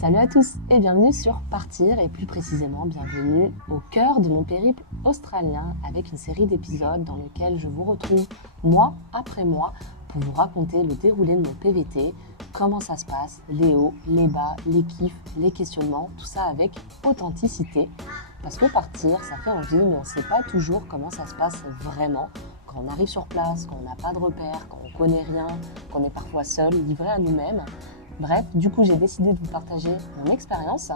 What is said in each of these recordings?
Salut à tous et bienvenue sur Partir et plus précisément bienvenue au cœur de mon périple australien avec une série d'épisodes dans lesquels je vous retrouve mois après mois pour vous raconter le déroulé de mon PVT, comment ça se passe, les hauts, les bas, les kiffs, les questionnements, tout ça avec authenticité. Parce que partir, ça fait envie, mais on ne sait pas toujours comment ça se passe vraiment. Quand on arrive sur place, quand on n'a pas de repères, quand on ne connaît rien, qu'on est parfois seul, livré à nous-mêmes. Bref, du coup, j'ai décidé de vous partager mon expérience,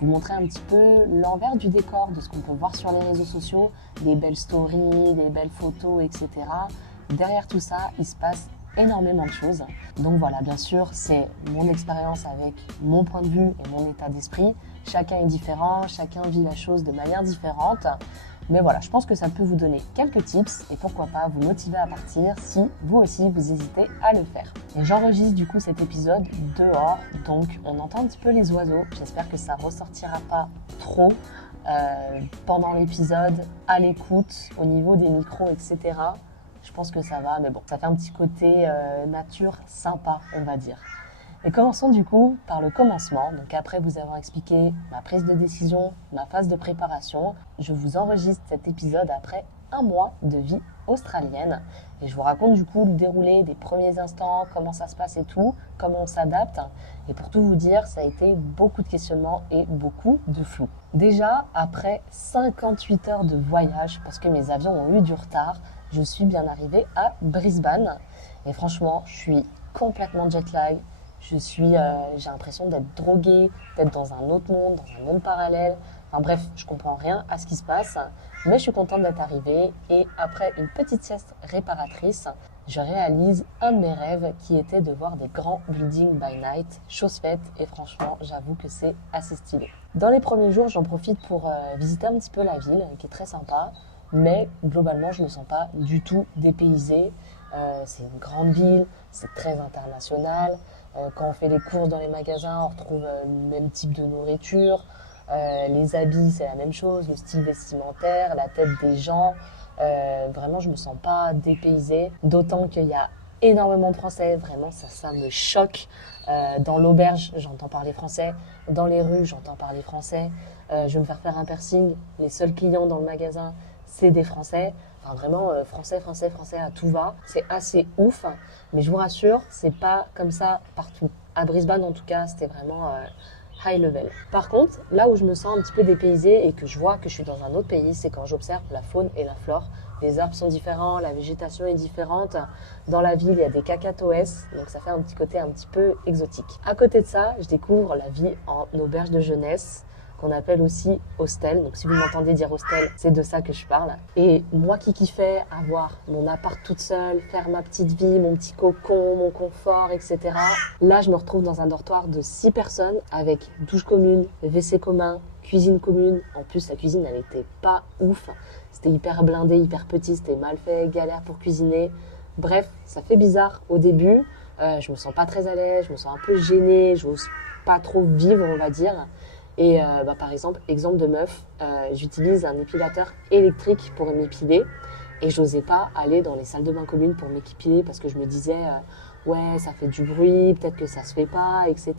vous montrer un petit peu l'envers du décor de ce qu'on peut voir sur les réseaux sociaux, des belles stories, des belles photos, etc. Derrière tout ça, il se passe énormément de choses. Donc voilà, bien sûr, c'est mon expérience avec mon point de vue et mon état d'esprit. Chacun est différent, chacun vit la chose de manière différente. Mais voilà, je pense que ça peut vous donner quelques tips et pourquoi pas vous motiver à partir si vous aussi vous hésitez à le faire. Et j'enregistre du coup cet épisode dehors, donc on entend un petit peu les oiseaux. J'espère que ça ressortira pas trop pendant l'épisode, à l'écoute, au niveau des micros, etc. Je pense que ça va, mais bon, ça fait un petit côté nature sympa, on va dire. Et commençons du coup par le commencement. Donc après vous avoir expliqué ma prise de décision, ma phase de préparation, je vous enregistre cet épisode après un mois de vie australienne. Et je vous raconte du coup le déroulé des premiers instants, comment ça se passe et tout, comment on s'adapte. Et pour tout vous dire, ça a été beaucoup de questionnements et beaucoup de flou. Déjà, après 58 heures de voyage, parce que mes avions ont eu du retard, je suis bien arrivée à Brisbane. Et franchement, je suis complètement jet lag. J'ai l'impression d'être droguée, d'être dans un autre monde, dans un monde parallèle. Enfin bref, je comprends rien à ce qui se passe, mais je suis contente d'être arrivée. Et après une petite sieste réparatrice, je réalise un de mes rêves qui était de voir des grands buildings by night, chose faite. Et franchement, j'avoue que c'est assez stylé. Dans les premiers jours, j'en profite pour visiter un petit peu la ville, qui est très sympa. Mais globalement, je ne me sens pas du tout dépaysée. C'est une grande ville, c'est très international. Quand on fait les courses dans les magasins, on retrouve le même type de nourriture. Les habits, c'est la même chose, le style vestimentaire, la tête des gens. Vraiment, je me sens pas dépaysée. D'autant qu'il y a énormément de Français. Vraiment, ça me choque. Dans l'auberge, j'entends parler français. Dans les rues, j'entends parler français. Je vais me faire un piercing. Les seuls clients dans le magasin, c'est des Français. Enfin, vraiment, français à tout va. C'est assez ouf. Mais je vous rassure, c'est pas comme ça partout. À Brisbane, en tout cas, c'était vraiment high level. Par contre, là où je me sens un petit peu dépaysée et que je vois que je suis dans un autre pays, c'est quand j'observe la faune et la flore. Les arbres sont différents, la végétation est différente. Dans la ville, il y a des cacatoès, donc ça fait un petit côté un petit peu exotique. À côté de ça, je découvre la vie en auberge de jeunesse, qu'on appelle aussi hostel. Donc si vous m'entendez dire hostel, c'est de ça que je parle. Et moi qui kiffais avoir mon appart toute seule, faire ma petite vie, mon petit cocon, mon confort, etc. Là, je me retrouve dans un dortoir de 6 personnes avec douche commune, WC commun, cuisine commune. En plus, la cuisine, elle était pas ouf. C'était hyper blindé, hyper petit, c'était mal fait, galère pour cuisiner. Bref, ça fait bizarre au début. Je me sens pas très à l'aise, je me sens un peu gênée, j'ose pas trop vivre, on va dire. Et par exemple, exemple de meuf, j'utilise un épilateur électrique pour m'épiler et j'osais pas aller dans les salles de bain communes pour m'épiler parce que je me disais ouais, ça fait du bruit, peut-être que ça se fait pas, etc.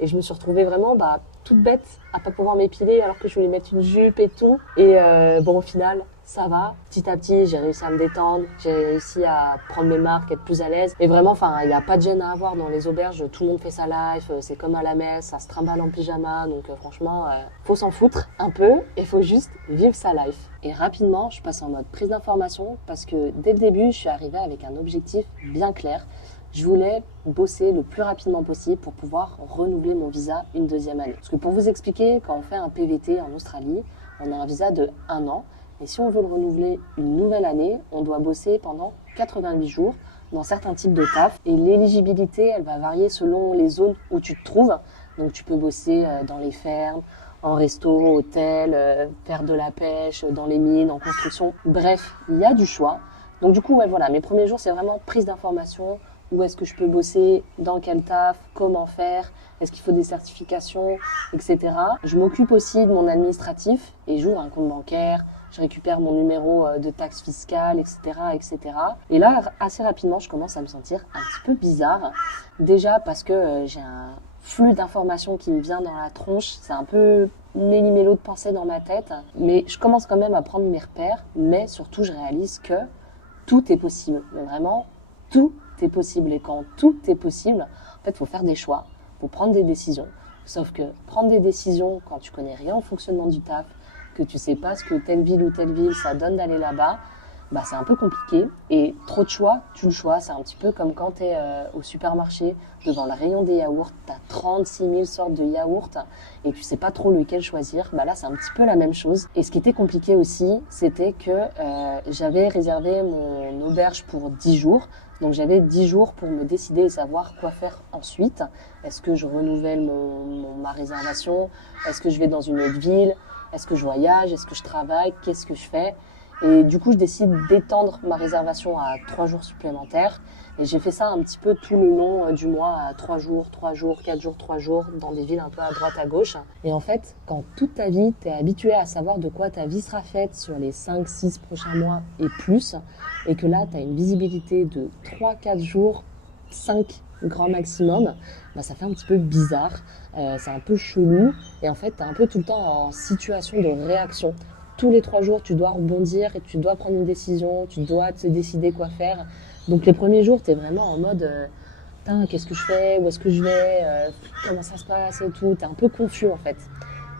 Et je me suis retrouvée vraiment toute bête à pas pouvoir m'épiler alors que je voulais mettre une jupe et tout. Et bon, au final, ça va. Petit à petit, j'ai réussi à me détendre, j'ai réussi à prendre mes marques, être plus à l'aise. Et vraiment, il n'y a pas de gêne à avoir dans les auberges. Tout le monde fait sa life, c'est comme à la messe, ça se trimballe en pyjama. Donc franchement, faut s'en foutre un peu et faut juste vivre sa life. Et rapidement, je passe en mode prise d'information parce que dès le début, je suis arrivée avec un objectif bien clair. Je voulais bosser le plus rapidement possible pour pouvoir renouveler mon visa une deuxième année. Parce que pour vous expliquer, quand on fait un PVT en Australie, on a un visa de 1 an. Et si on veut le renouveler une nouvelle année, on doit bosser pendant 88 jours dans certains types de taf. Et l'éligibilité, elle va varier selon les zones où tu te trouves. Donc tu peux bosser dans les fermes, en resto, hôtel, faire de la pêche, dans les mines, en construction. Bref, il y a du choix. Donc du coup, voilà, mes premiers jours, c'est vraiment prise d'informations. Où est-ce que je peux bosser, dans quel taf, comment faire, est-ce qu'il faut des certifications, etc. Je m'occupe aussi de mon administratif et j'ouvre un compte bancaire, je récupère mon numéro de taxe fiscale, etc., etc. Et là, assez rapidement, je commence à me sentir un petit peu bizarre. Déjà parce que j'ai un flux d'informations qui me vient dans la tronche. C'est un peu méli-mélo de pensées dans ma tête. Mais je commence quand même à prendre mes repères. Mais surtout, je réalise que tout est possible. Mais vraiment, tout est possible. Et quand tout est possible, en fait, il faut faire des choix. Il faut prendre des décisions. Sauf que prendre des décisions quand tu connais rien au fonctionnement du taf, que tu sais pas ce que telle ville ou telle ville ça donne d'aller là-bas, bah c'est un peu compliqué. Et trop de choix, tu le choix. C'est un petit peu comme quand tu es au supermarché devant le rayon des yaourts, tu as 36 000 sortes de yaourts et tu sais pas trop lequel choisir. Bah là, c'est un petit peu la même chose. Et ce qui était compliqué aussi, c'était que j'avais réservé mon auberge pour 10 jours. Donc j'avais 10 jours pour me décider et savoir quoi faire ensuite. Est-ce que je renouvelle ma réservation? Est-ce que je vais dans une autre ville? Est-ce que je voyage? Est-ce que je travaille? Qu'est-ce que je fais? Et du coup, je décide d'étendre ma réservation à 3 jours supplémentaires. Et j'ai fait ça un petit peu tout le long du mois, à 3 jours, 3 jours, 4 jours, 3 jours, dans des villes un peu à droite, à gauche. Et en fait, quand toute ta vie, tu es habitué à savoir de quoi ta vie sera faite sur les 5, 6 prochains mois et plus, et que là, tu as une visibilité de 3, 4 jours, 5 grand maximum, bah, ça fait un petit peu bizarre, c'est un peu chelou. Et en fait, tu es un peu tout le temps en situation de réaction. Tous les 3 jours, tu dois rebondir et tu dois prendre une décision, tu dois te décider quoi faire. Donc les premiers jours, tu es vraiment en mode qu'est-ce que je fais, où est-ce que je vais, comment ça se passe et tout. Tu es un peu confus en fait.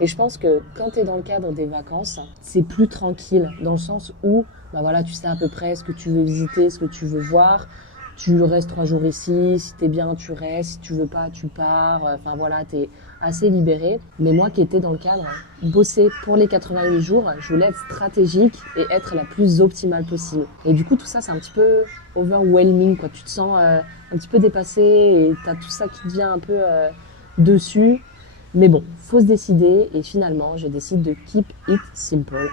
Et je pense que quand tu es dans le cadre des vacances, c'est plus tranquille dans le sens où bah voilà, tu sais à peu près ce que tu veux visiter, ce que tu veux voir. Tu restes 3 jours ici, si t'es bien, tu restes, si tu veux pas, tu pars. Enfin voilà, t'es assez libéré. Mais moi qui étais dans le cadre, bosser pour les 88 jours, je voulais être stratégique et être la plus optimale possible. Et du coup, tout ça, c'est un petit peu overwhelming, quoi. Tu te sens un petit peu dépassé et t'as tout ça qui te vient un peu dessus. Mais bon, faut se décider et finalement, je décide de keep it simple.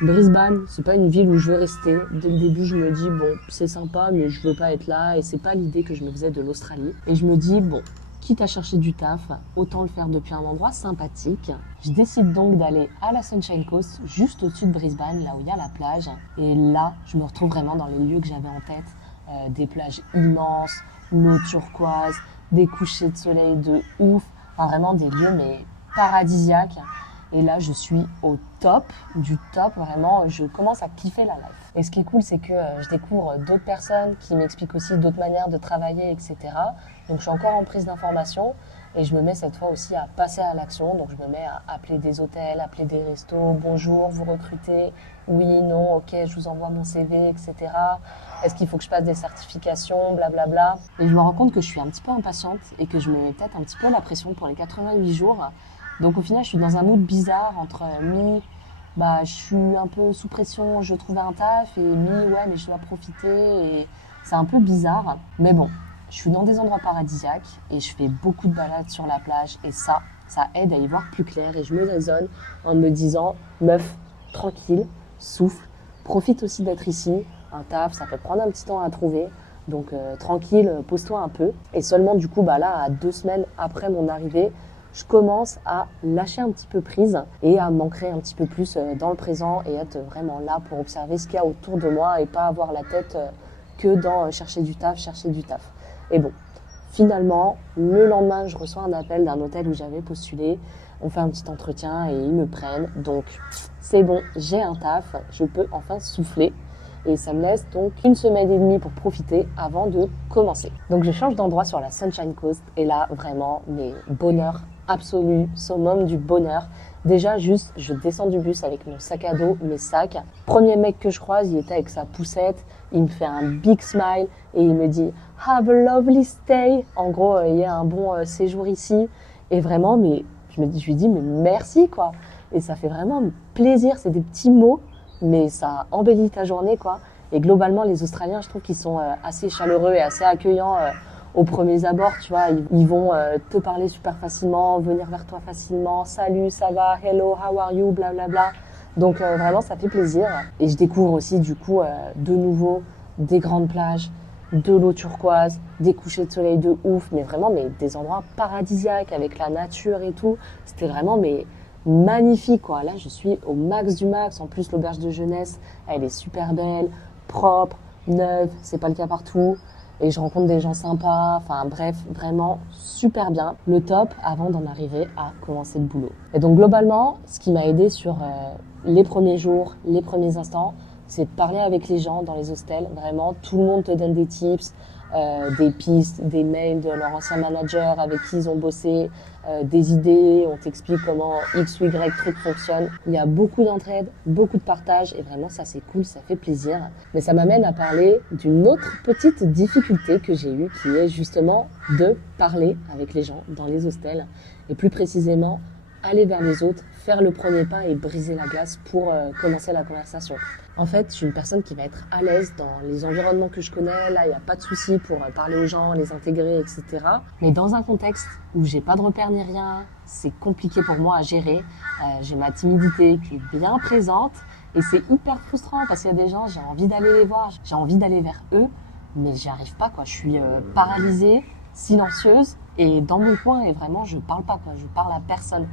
Brisbane, c'est pas une ville où je veux rester. Dès le début, je me dis, bon, c'est sympa, mais je veux pas être là. Et c'est pas l'idée que je me faisais de l'Australie. Et je me dis, bon, quitte à chercher du taf, autant le faire depuis un endroit sympathique. Je décide donc d'aller à la Sunshine Coast, juste au-dessus de Brisbane, là où il y a la plage. Et là, je me retrouve vraiment dans les lieux que j'avais en tête. Des plages immenses, l'eau turquoise, des couchers de soleil de ouf. Enfin, vraiment des lieux, mais paradisiaques. Et là, je suis au top du top, vraiment, je commence à kiffer la life. Et ce qui est cool, c'est que je découvre d'autres personnes qui m'expliquent aussi d'autres manières de travailler, etc. Donc je suis encore en prise d'information et je me mets cette fois aussi à passer à l'action. Donc je me mets à appeler des hôtels, appeler des restos, bonjour, vous recrutez, oui, non, ok, je vous envoie mon CV, etc. Est-ce qu'il faut que je passe des certifications, blablabla. Et je me rends compte que je suis un petit peu impatiente et que je me mets peut-être un petit peu la pression pour les 88 jours. Donc au final, je suis dans un mood bizarre entre je suis un peu sous pression, je trouve un taf, et ouais, mais je dois profiter, et c'est un peu bizarre. Mais bon, je suis dans des endroits paradisiaques et je fais beaucoup de balades sur la plage, et ça aide à y voir plus clair. Et je me raisonne en me disant, meuf, tranquille, souffle, profite aussi d'être ici. Un taf, ça peut prendre un petit temps à trouver. Donc tranquille, pose-toi un peu. Et seulement du coup, là, à 2 semaines après mon arrivée, je commence à lâcher un petit peu prise et à m'ancrer un petit peu plus dans le présent et être vraiment là pour observer ce qu'il y a autour de moi et pas avoir la tête que dans chercher du taf. Et bon, finalement, le lendemain, je reçois un appel d'un hôtel où j'avais postulé. On fait un petit entretien et ils me prennent. Donc, c'est bon, j'ai un taf, je peux enfin souffler. Et ça me laisse donc 1 semaine et demie pour profiter avant de commencer. Donc je change d'endroit sur la Sunshine Coast et là vraiment, mais bonheur absolu, summum du bonheur. Déjà juste, je descends du bus avec mon sac à dos, mes sacs. Premier mec que je croise, il était avec sa poussette, il me fait un big smile et il me dit « Have a lovely stay ». En gros, il y a un bon séjour ici. Et vraiment, mais je lui dis « Mais merci quoi ». Et ça fait vraiment plaisir, c'est des petits mots, mais ça embellit ta journée, quoi. Et globalement, les Australiens, je trouve qu'ils sont assez chaleureux et assez accueillants aux premiers abords, tu vois. Ils vont te parler super facilement, venir vers toi facilement. Salut, ça va, hello, how are you, blablabla. Donc vraiment, ça fait plaisir. Et je découvre aussi, du coup, de nouveau, des grandes plages, de l'eau turquoise, des couchers de soleil de ouf, mais vraiment des endroits paradisiaques avec la nature et tout. C'était vraiment magnifique, quoi. Là, je suis au max du max. En plus, l'auberge de jeunesse, elle est super belle, propre, neuve. C'est pas le cas partout. et je rencontre des gens sympas. Enfin bref, vraiment super bien. Le top avant d'en arriver à commencer le boulot. Et donc globalement, ce qui m'a aidé sur les premiers jours, les premiers instants, c'est de parler avec les gens dans les hostels. Vraiment, tout le monde te donne des tips, des pistes, des mails de leur ancien manager avec qui ils ont bossé, des idées, on t'explique comment X ou Y truc fonctionne. Il y a beaucoup d'entraide, beaucoup de partage et vraiment ça c'est cool, ça fait plaisir. Mais ça m'amène à parler d'une autre petite difficulté que j'ai eue qui est justement de parler avec les gens dans les hostels et plus précisément aller vers les autres, faire le premier pas et briser la glace pour commencer la conversation. En fait, je suis une personne qui va être à l'aise dans les environnements que je connais. Là, il n'y a pas de souci pour parler aux gens, les intégrer, etc. Mais dans un contexte où j'ai pas de repères ni rien, c'est compliqué pour moi à gérer. J'ai ma timidité qui est bien présente et c'est hyper frustrant parce qu'il y a des gens, j'ai envie d'aller les voir, j'ai envie d'aller vers eux, mais j'y arrive pas, quoi. Je suis paralysée, silencieuse et dans mon coin et vraiment, je parle pas, quoi. Je parle à personne.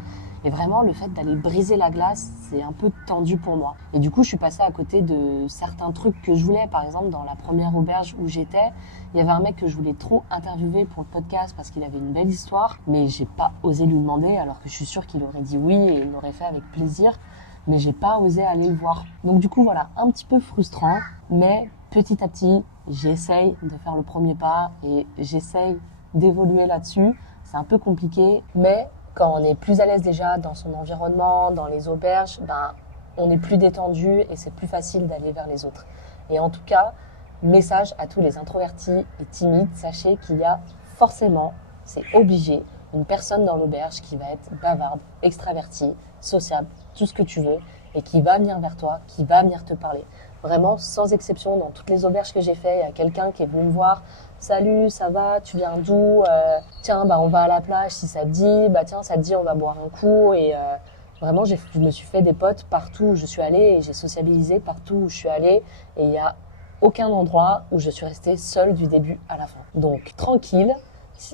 Et vraiment, le fait d'aller briser la glace, c'est un peu tendu pour moi. Et du coup, je suis passée à côté de certains trucs que je voulais. Par exemple, dans la première auberge où j'étais, il y avait un mec que je voulais trop interviewer pour le podcast parce qu'il avait une belle histoire. Mais j'ai pas osé lui demander, alors que je suis sûre qu'il aurait dit oui et il l'aurait fait avec plaisir. Mais j'ai pas osé aller le voir. Donc du coup, voilà, un petit peu frustrant. Mais petit à petit, j'essaye de faire le premier pas et j'essaye d'évoluer là-dessus. C'est un peu compliqué, mais quand on est plus à l'aise déjà dans son environnement, dans les auberges, on est plus détendu et c'est plus facile d'aller vers les autres. Et en tout cas, message à tous les introvertis et timides, sachez qu'il y a forcément, c'est obligé, une personne dans l'auberge qui va être bavarde, extravertie, sociable, tout ce que tu veux, et qui va venir vers toi, qui va venir te parler. Vraiment, sans exception, dans toutes les auberges que j'ai fait, il y a quelqu'un qui est venu me voir. Salut, ça va, tu viens d'où? Tiens, on va à la plage si ça te dit. Tiens, ça te dit, on va boire un coup. Et vraiment, je me suis fait des potes partout où je suis allée et j'ai sociabilisé partout où je suis allée. Et il n'y a aucun endroit où je suis restée seule du début à la fin. Donc, tranquille,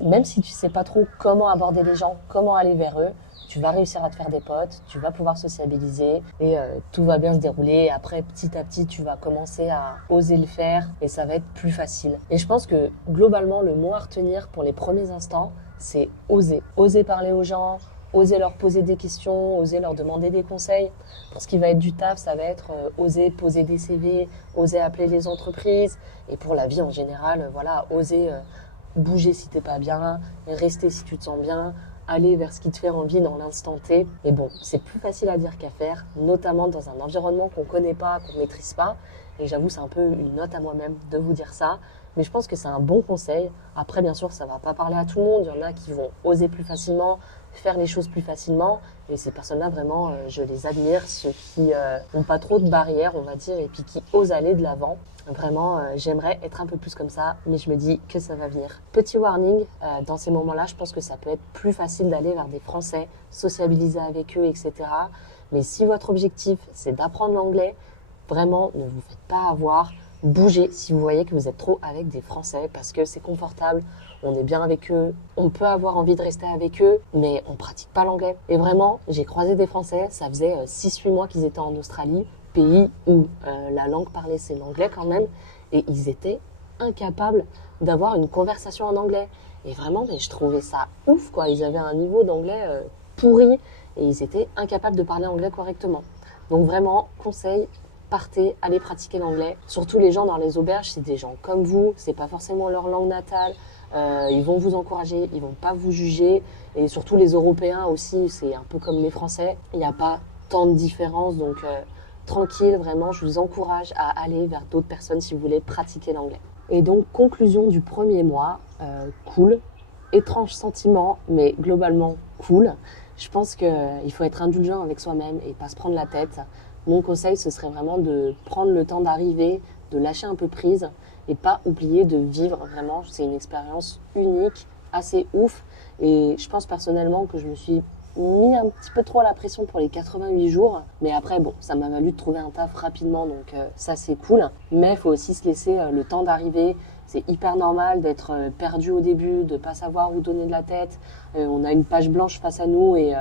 même si tu sais pas trop comment aborder les gens, comment aller vers eux, tu vas réussir à te faire des potes, tu vas pouvoir sociabiliser et tout va bien se dérouler. Après, petit à petit, tu vas commencer à oser le faire et ça va être plus facile. Et je pense que globalement, le mot à retenir pour les premiers instants, c'est oser. Oser parler aux gens, oser leur poser des questions, oser leur demander des conseils. Pour ce qui va être du taf, ça va être oser poser des CV, oser appeler les entreprises. Et pour la vie en général, oser bouger si t'es pas bien, rester si tu te sens bien, aller vers ce qui te fait envie dans l'instant T. Et bon, c'est plus facile à dire qu'à faire, notamment dans un environnement qu'on connaît pas, qu'on maîtrise pas. Et j'avoue, c'est un peu une note à moi-même de vous dire ça. Mais je pense que c'est un bon conseil. Après, bien sûr, ça va pas parler à tout le monde. Il y en a qui vont oser plus facilement, faire les choses plus facilement. Et ces personnes-là, vraiment, je les admire. Ceux qui n'ont pas trop de barrières, on va dire, et puis qui osent aller de l'avant. Vraiment, j'aimerais être un peu plus comme ça, mais je me dis que ça va venir. Petit warning, dans ces moments-là, je pense que ça peut être plus facile d'aller vers des Français, sociabiliser avec eux, etc. Mais si votre objectif, c'est d'apprendre l'anglais, vraiment, ne vous faites pas avoir. Bougez si vous voyez que vous êtes trop avec des Français parce que c'est confortable, on est bien avec eux, on peut avoir envie de rester avec eux, mais on pratique pas l'anglais. Et vraiment, j'ai croisé des Français, ça faisait 6-8 mois qu'ils étaient en Australie, pays où la langue parlée c'est l'anglais quand même, et ils étaient incapables d'avoir une conversation en anglais. Et vraiment, je trouvais ça ouf, quoi. Ils avaient un niveau d'anglais pourri et ils étaient incapables de parler anglais correctement. Donc vraiment, conseil, partez, allez pratiquer l'anglais. Surtout les gens dans les auberges, c'est des gens comme vous, c'est pas forcément leur langue natale. Ils vont vous encourager, ils vont pas vous juger. Et surtout les Européens aussi, c'est un peu comme les Français. Il n'y a pas tant de différence, donc tranquille, vraiment, je vous encourage à aller vers d'autres personnes si vous voulez pratiquer l'anglais. Et donc, conclusion du premier mois, cool, étrange sentiment, mais globalement cool. Je pense qu'il faut être indulgent avec soi-même et pas se prendre la tête. Mon conseil, ce serait vraiment de prendre le temps d'arriver, de lâcher un peu prise et pas oublier de vivre vraiment. C'est une expérience unique, assez ouf. Et je pense personnellement que je me suis mis un petit peu trop à la pression pour les 88 jours. Mais après, bon, ça m'a valu de trouver un taf rapidement, donc ça, c'est cool. Mais il faut aussi se laisser le temps d'arriver. C'est hyper normal d'être perdu au début, de pas savoir où donner de la tête. On a une page blanche face à nous et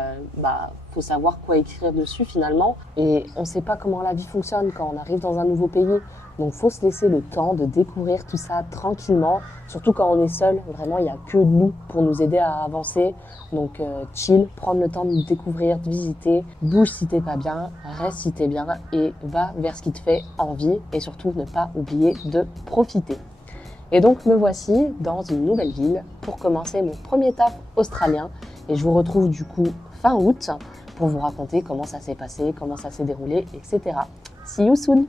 faut savoir quoi écrire dessus finalement. Et on sait pas comment la vie fonctionne quand on arrive dans un nouveau pays. Donc faut se laisser le temps de découvrir tout ça tranquillement, surtout quand on est seul. Vraiment, il n'y a que nous pour nous aider à avancer. Donc chill, prendre le temps de découvrir, de visiter, bouge si t'es pas bien, reste si t'es bien et va vers ce qui te fait envie et surtout ne pas oublier de profiter. Et donc me voici dans une nouvelle ville pour commencer mon premier taf australien et je vous retrouve du coup fin août pour vous raconter comment ça s'est passé, comment ça s'est déroulé, etc. See you soon!